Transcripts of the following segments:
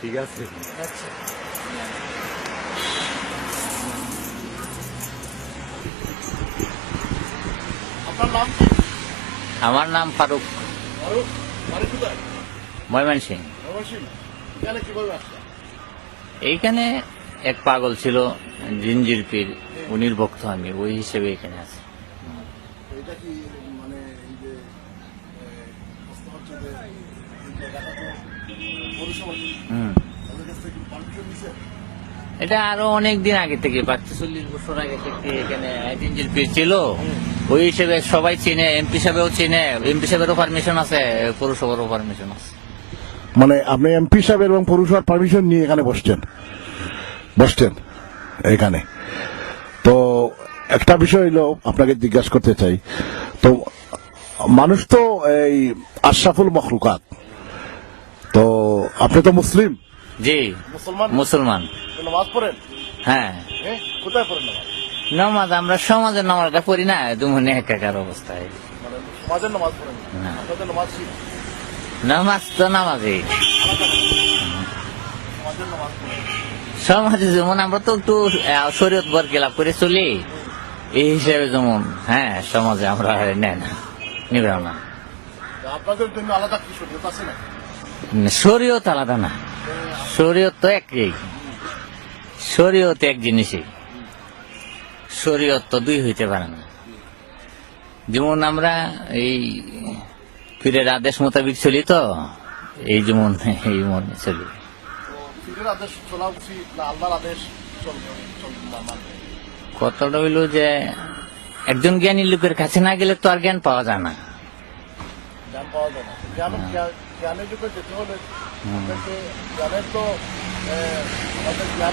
ঠিক আছে। আপনার নাম কি? আমার নাম ফারুক। কীভাবে আসছে এইখানে এক পাগল ছিল জিঞ্জির পীর। উনির ভক্ত আমি ওই হিসেবে এখানে আছি। এটা আরও অনেক দিন আগে থেকে বাচ্চা চল্লিশ বছর আগে থেকে এখানে জিঞ্জির পীর ছিল। ওই হিসেবে সবাই চিনে এমপি সাহেবেও চিনে এমপি সাহেবেরও পারমিশন আছে পৌরসভারও পারমিশন আছে। মানে আপনি এমপি সাহেব এবং পৌরসভার পারমিশন নিয়ে এখানে বসছেন। বসছেন এখানে। তো একটা বিষয় হলো আপনাকে জিজ্ঞাসা করতে চাই। তো মানুষ তো এই আশরাফুল মখলুকাত। তো আপনি তো মুসলিম। জি মুসলমান? মুসলমান। নামাজ পড়েন? হ্যাঁ। হ্যাঁ কোথায় পড়েন নামাজ? আমরা সমাজের নামাজটা পড়ি না দুমনে একাকার অবস্থায়। মানে সমাজের নামাজ পড়েন? নামাজ নামাজ তো নামাজই। সমাজে যেমন আমরা তো একটু শরীয়ত বরকে লাভ করে চলি এই হিসেবে যেমন হ্যাঁ সমাজে আমরা নেয় না। নিবেও না আপনাদের জন্য আলাদা কি শরীয়ত আছে না শরীয়ত আলাদা না। শরীয়ত তো একই। শরীয়ত এক জিনিসই। শরীয়ত তো দুই হইতে পারে না। যেমন আমরা এই পীরের আদেশ মোতাবিক চলি তো এই যেমন এই মনে চলি। কথাটা হইল যে একজন জ্ঞানী লোকের কাছে না গেলে তো আর জ্ঞান পাওয়া যায় না।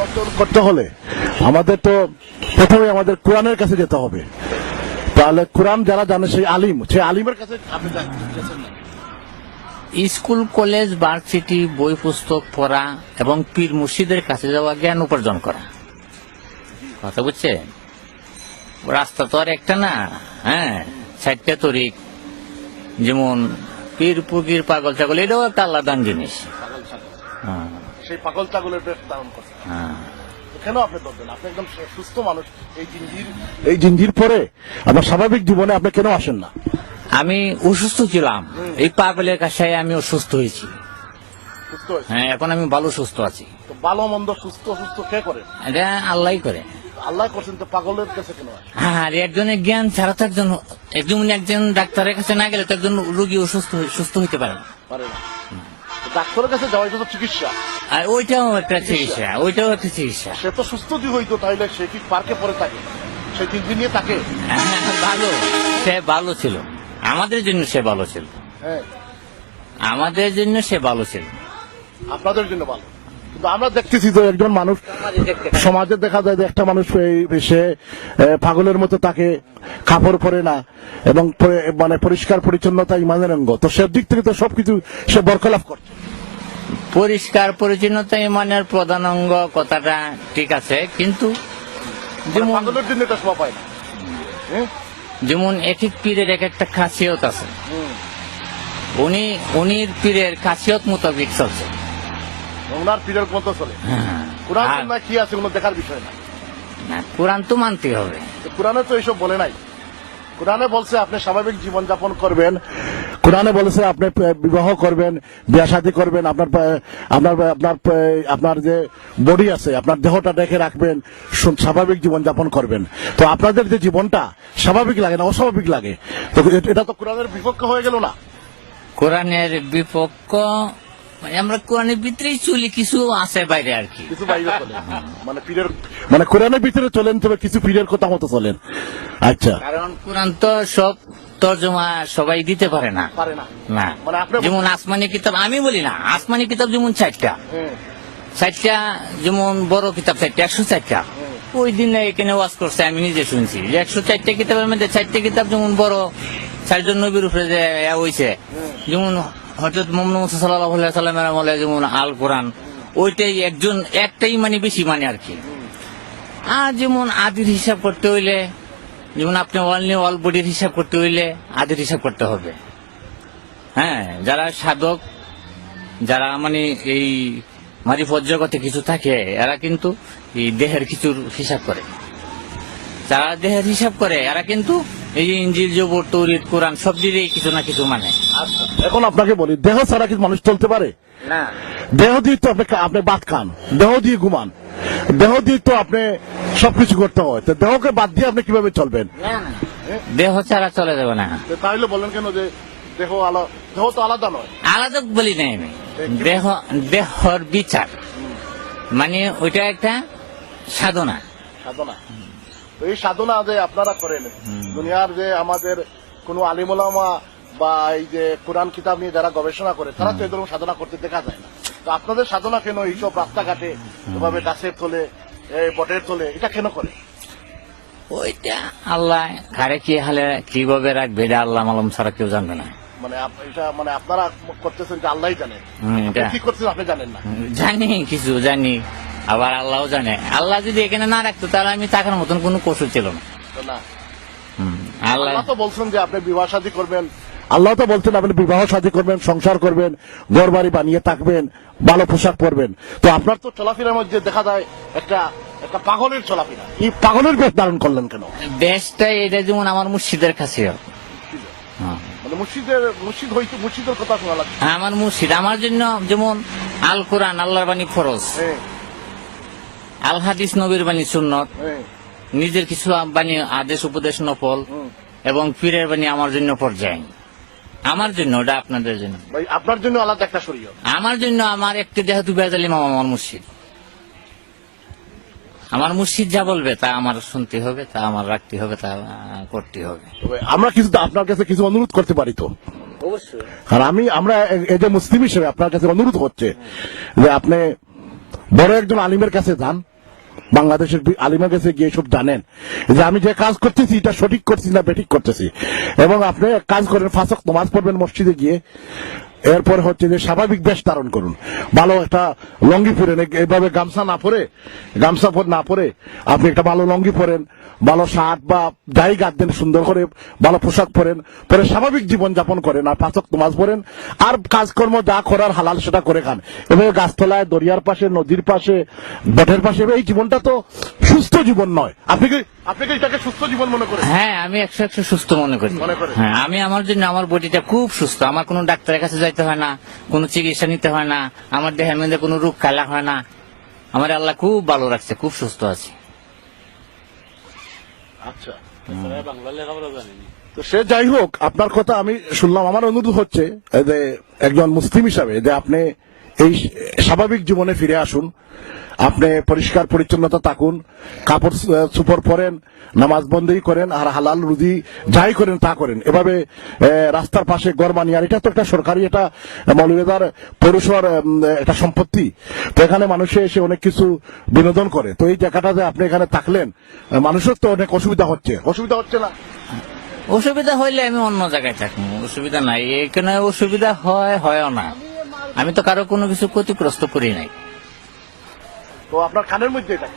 অর্জন করতে হলে আমাদের তো প্রথমে আমাদের কোরআনের কাছে যেতে হবে। তাহলে কোরআন যারা জানে সেই আলিম সেই আলিমের কাছে স্কুল কলেজ ভার্সিটি বই পুস্তক পড়া এবং পীর মুর্শিদের কাছে যাওয়া জ্ঞান উপার্জন করা। কথা বুঝছেন? রাস্তা তো আর একটা না হ্যাঁ চারটা তরিক যেমন পীর পুকির পাগল ছাগল এটাও একটা আলাদা জিনিস। হ্যাঁ, সেই পাগল ছাগলের বেশ ধারণ করছে হ্যাঁ। কেন আপনি ধরবেন? আপনি একদম সুস্থ মানুষ। এই জিঞ্জির এই জিঞ্জির পরে স্বাভাবিক জীবনে আপনি কেন আসেন না? আমি অসুস্থ ছিলাম। এই পাগলের কাছে আমি অসুস্থ হয়েছি। হ্যাঁ এখন আমি ভালো সুস্থ আছি। তো ভালো মন্দ সুস্থ সুস্থ কে করে? এটা আল্লাহ করে। আল্লাহ করছেন তো পাগলের কাছে কেন? আসে আর একজনের জ্ঞান ছাড়া তো একজন একজন একজন ডাক্তারের কাছে না গেলে তো একজন রোগী অসুস্থ হয়ে- সুস্থ হইতে পারে না। পারে না। ডাক্তারের কাছে যাওয়াই তো চিকিৎসা। আর ওইটাও একটা চিকিৎসা। ওইটাও একটা চিকিৎসা। সে তো সুস্থ যদি হইতো তাহলে সে কি পার্কে পড়ে থাকে? সে জিঞ্জির নিয়ে থাকে? হ্যাঁ, ভালো। সে ভালো ছিল। আমাদের জন্য সে ভালো ছিল। হ্যাঁ। আমাদের জন্য সে ভালো ছিল। আপনাদের জন্য ভালো। কিন্তু আমরা দেখতেছি তো একজন মানুষ সমাজে দেখা যায় যে একটা মানুষ এই- সে পাগলের মতো তাকে কাপড় পরে না এবং মানে পরিষ্কার পরিচ্ছন্নতা ইমানের অঙ্গ। তো সে দিক থেকে তো সবকিছু সে বরখলাফ করছে। পরিষ্কার পরিচ্ছন্নতা ইমানের প্রধান অঙ্গ কথাটা ঠিক আছে কিন্তু মানে? যেমন এক এক পীরের এক একটা খাসিয়ত আছে। উনি উনির পীরের খাসিয়ত মোতাবিক চলছে। ওনার পীরের মতো চলে? হ্যাঁ। কোরআন না কি আছে কোনো দেখার বিষয় না? না, কোরআন তো মানতে হবে। কোরআনে তো এইসব বলে নাই। কোরআনে বলছে আপনি স্বাভাবিক জীবন যাপন করবেন। কোরআনে বলেছে আপনি বিবাহ করবেন বিয়া শাদী করবেন আপনার আপনার আপনার আপনার যে বডি আছে আপনার দেহটা দেখে রাখবেন স্বাভাবিক জীবন যাপন করবেন। তো আপনাদের যে জীবনটা স্বাভাবিক লাগে না অস্বাভাবিক লাগে? তো এটা তো কোরআনের বিপক্ষ হয়ে গেল না? কোরআনের বিপক্ষ মানে আমরা কোরআনের ভিতরেই চলি কিছু আছে বাইরে আর কি। কিছু বাইরে চলে। মানে পীরের মানে কোরআনের ভিতরে চলেন তবে কিছু পীরের কথা মতো চলেন। আচ্ছা। কারণ কোরআন তো সব তর্জমা সবাই দিতে পারে না। পারে না। না। মানে যেমন আসমানি কিতাব আমি বলি না আসমানি কিতাব যেমন চারটা। চারটা যেমন বড় কিতাব চারটা একশো চারটা। ওই দিন এখানে ওয়াজ করছে আমি নিজে শুনছি যে একশো চারটা কিতাবের মধ্যে চারটা কিতাব যেমন বড় চারজন নবীর উপরে যে হয়েছে যেমন হজরত মোহাম্মদ সাল্লাহ সাল্লামের আমলে যেমন আল কোরআন, ওইটাই একজন, একটাই মানে বেশি মানে আর কি। আর যেমন আদির হিসাব করতে হইলে, যেমন আপনি অনলি অল বডির হিসাব করতে হইলে আদির হিসাব করতে হবে। হ্যাঁ যারা সাধক, যারা মানে এই মারিফত জগতে কিছু থাকে, এরা কিন্তু এই দেহের কিছুর হিসাব করে। যারা দেহের হিসাব করে, এরা কিন্তু এই ইঞ্জিল জবর তৌরিদ কোরআন সব দিলেই কিছু না কিছু মানে। এখন আপনাকে বলি দেহ ছাড়া কি মানুষ চলতে পারে? না। দেহ দিয়ে তো আপনি আপনি বাদ খান। দেহ দিয়ে ঘুমান। দেহ দিয়ে তো আপনি সবকিছু করতে হয়। তো দেহকে বাদ দিয়ে আপনি কীভাবে চলবেন? দেহ ছাড়া চলে যাবে না। তাহলে বলেন কেন যে দেহ আলাদা দেহ তো আলাদা নয়? আলাদা বলি নাই আমি। দেহ দেহর বিচার। মানে ওইটা একটা সাধনা। সাধনা। তো এই সাধনা যে আপনারা করেন দুনিয়ার যে আমাদের কোন আলিমুলামা বা এই যে কোরআন কিতাব নিয়ে যারা গবেষণা করে তারা তো এরকম সাধনা করতে দেখা যায় না। তো আপনাদের সাধনা কেন এইসব রাস্তাঘাটে এভাবে গাছের তোলে এই বটের তোলে এটা কেন করে? ওইটা আল্লাহ কারে কি হালে কীভাবে রাখবে এটা আল্লাহ মালম ছাড়া কেউ জানবে না। মানে এটা মানে আপনারা করতেছেন যে আল্লাহ জানেন। এটা। কি করছেন আপনি জানেন না? জানি কিছু জানি। আবার আল্লাহ জানে। আল্লাহ যদি এখানে না রাখতো তাহলে আমি টাকার মতন কোনো কৌশল ছিল না। আল্লাহ তো বলছেন যে আপনি বিবাহ শাদী করবেন। আল্লাহ তো বলছেন আপনি বিবাহ শাদী করবেন সংসার করবেন ঘর বাড়ি বানিয়ে থাকবেন ভালো পোশাক পরবেন। তো আপনার তো চলাফেরার মধ্যে দেখা যায় একটা একটা পাগলের চলাফেরা। এই পাগলের বেশ ধারণ করলেন কেন? দেশটা এটা যেমন আমার মুর্শিদের কাছে। হ্যাঁ। মানে আমার মুর্শিদ। আমার জন্য যেমন আল কোরআন আল্লাহর বাণী ফরজ। হ্যাঁ, আল হাদিস নবীর বাণী সুন্নত। হ্যাঁ, নিজের কিছু বাণী আদেশ উপদেশ নফল এবং পীরের বাণী আমার জন্য পর্যায়। আমার জন্য ওটা আপনাদের জন্য। আপনার জন্য আলাদা একটা শরীয় আমার জন্য আমার একটি যেহেতু বেজালি মামা আমার মুর্শিদ। আমার মুর্শিদ যা বলবে তা আমার শুনতে হবে তা আমার রাখতে হবে তা করতে হবে। আমরা কিছু আপনার কাছে কিছু অনুরোধ করতে পারি তো। অবশ্যই। আর আমি আমরা এই যে মুসলিম হিসেবে আপনার কাছে অনুরোধ হচ্ছে যে আপনি বড় একজন আলিমের কাছে যান বাংলাদেশের আলিমা কাছে গিয়ে সব জানেন যে আমি যে কাজ করতেছি, এটা সঠিক করছি না বেঠিক করতেছি। এবং আপনি কাজ করেন, ফাঁসক নমাজ পড়বেন মসজিদে গিয়ে। এরপর হচ্ছে যে স্বাভাবিক বেশ ধারণ করুন। ভালো একটা লঙ্গি পরেন এইভাবে গামছা না পরে, গামছা পর না পরে আপনি একটা ভালো লঙ্গি পরেন, ভালো শার্ট বা যাই গাদ দেন, সুন্দর করে ভালো পোশাক পরেন, পরে স্বাভাবিক জীবন যাপন করেন আর পাঁচক নামাজ পরেন আর কাজকর্ম যা করার হালাল সেটা করে খান। এভাবে গাছতলায়, দরিয়ার পাশে, নদীর পাশে, বটের পাশে, এই জীবনটা তো সুস্থ জীবন নয়। আপনি কি আপনি কি এটাকে সুস্থ জীবন মনে করেন? হ্যাঁ আমি একশো একশো সুস্থ মনে করি। মনে করেন? হ্যাঁ আমি আমার জন্য আমার বডিটা খুব সুস্থ। আমার কোনো ডাক্তারের কাছে যাইতে হয় না কোনো চিকিৎসা নিতে হয় না আমার দেহের মধ্যে কোনো রোগ খেলা হয় না। আমার আল্লাহ খুব ভালো রাখছে খুব সুস্থ আছে। আচ্ছা। তো সে যাই হোক আপনার কথা আমি শুনলাম। আমার অনুরোধ হচ্ছে এই যে একজন মুসলিম হিসাবে যে আপনি এই স্বাভাবিক জীবনে ফিরে আসুন। আপনি পরিষ্কার পরিচ্ছন্নতা থাকুন, কাপড় সুপর পরেন, নামাজ বন্দেই করেন, আর হালাল রুজি যাই করেন তা করেন। এভাবে রাস্তার পাশে গড় বানিয়ে আর এটা তো একটা সরকারি, এটা মৌলভীবাজার পৌরসভার একটা সম্পত্তি। তো এখানে মানুষে এসে অনেক কিছু বিনোদন করে। তো এই জায়গাটাতে আপনি এখানে থাকলেন, মানুষের তো অনেক অসুবিধা হচ্ছে। অসুবিধা হচ্ছে না? অসুবিধা হইলে আমি অন্য জায়গায় থাকব। অসুবিধা নাই। এখানে অসুবিধা হয় হয় না। আমি তো কারও কোনো কিছু ক্ষতিগ্রস্ত করি নাই। তো আপনার কানের মধ্যে এটা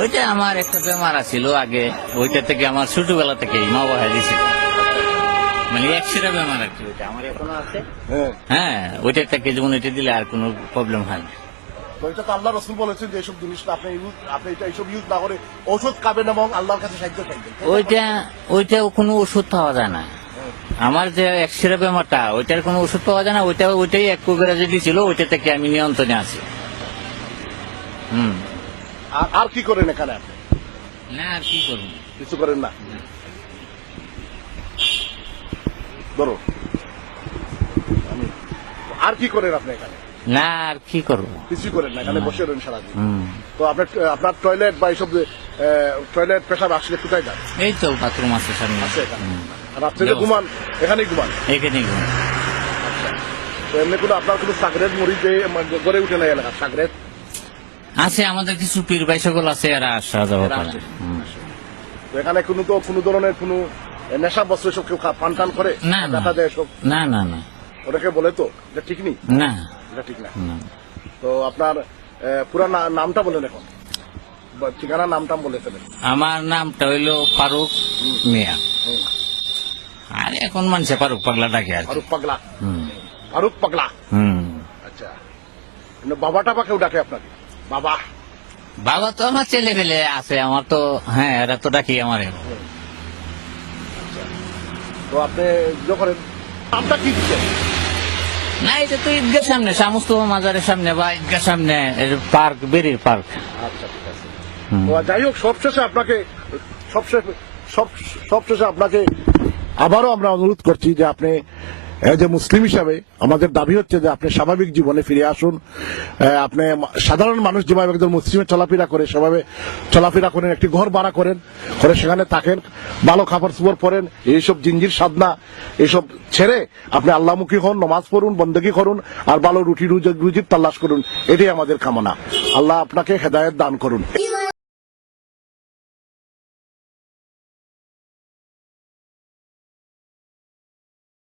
ওইটা আমার একটা বেমার আছিল আগে। ওইটা থেকে আমার ছোটবেলা থেকে মা বাবা দিয়েছিল মানে একশিরা বেমার আর কি। ওইটা আমার এখনও আছে। হ্যাঁ। হ্যাঁ ওইটা থেকে যেমন ওইটা দিলে আর কোনো প্রবলেম হয় না। তো তো আল্লাহ রসুল বলেছেন যে এইসব জিনিস আপনি ইউজ আপনি এটা এইসব ইউজ না করে খাবেন এবং আল্লাহর কাছে সাহায্য চাইবেন। ওইটা ওইটা কোনো ওষুধ পাওয়া যায় না। আমার যে একশিরা বেমারটা ওইটার কোনো ওষুধ পাওয়া যায় না। ওইটা ওইটাই এক কুকুরা যে দিয়েছিল ওইটা থেকে আমি নিয়ন্ত্রণে আছি। আর আর কি করেন এখানে আপনি? না আর কি করব? কিছু করেন না? ধরো আমি আর কি করেন আপনি এখানে? না আর কি করব? কিছু করেন না এখানে বসে রয়েন সারাদিন। তো আপনার আপনার টয়লেট বা এইসব টয়লেট পেশাব আসলে কোথায় যান? এই তো বাথরুম আছে সামনে। আছে এখানে। রাত্রে যে ঘুমান এখানেই ঘুমান? এখানে ঘুম। তো এমনি কোনো আপনার কোনো সাগরের মরি যে গড়ে উঠে না এলাকা সাগরের? আছে আমাদের কিছু পীর ভাই সকল আছে এরা আসা যাওয়া করে এখানে কোনো তো কোনো ধরনের কোনো নেশা বস্ত্র এসব কেউ পান টান করে? না। দেখা যায় এসব না না না। ওটাকে বলে তো এটা ঠিক নেই? না। এটা ঠিক না। তো আপনার পুরা নামটা বলেন এখন। ঠিকানা নামটাম বলে ফেলেন। আমার নামটা হইল ফারুক মিয়া। আর এখন মানুষে ফারুক পাগলা ডাকে আর ফারুক পাগলা। ফারুক পাগলা? আচ্ছা। এমনি বাবা টাবা কেউ ডাকে আপনাকে? বাবা। বাবা তো আমার ছেলে ফেলে আছে আমার তো হ্যাঁ এরা তো ডাকি আমার। তো আপনি যখন নামটা কি দিচ্ছেন? না এটা তো ঈদগার সামনে সমস্ত মাজারের সামনে বা ঈদগার সামনে পার্ক বেরির পার্ক। আচ্ছা ঠিক আছে। যাই হোক সবশেষে আপনাকে সবশেষে সবশেষে আপনাকে আবারও আমরা অনুরোধ করছি যে আপনি এজ এ মুসলিম হিসাবে, আমাদের দাবি হচ্ছে যে আপনি স্বাভাবিক জীবনে ফিরে আসুন। আপনি সাধারণ মানুষ যেভাবে একজন মুসলিমে চলাফেরা করে, সেভাবে চলাফেরা করেন, একটি ঘর ভাড়া করেন, করে সেখানে থাকেন, ভালো খাবার সুবর পরেন, এইসব জিঞ্জির সাধনা, এইসব ছেড়ে আপনি আল্লাহমুখী হন, নমাজ পড়ুন, বন্দেগি করুন, আর ভালো রুটি রুজি রুজির তাল্লাশ করুন, এটাই আমাদের কামনা। আল্লাহ আপনাকে হেদায়ত দান করুন।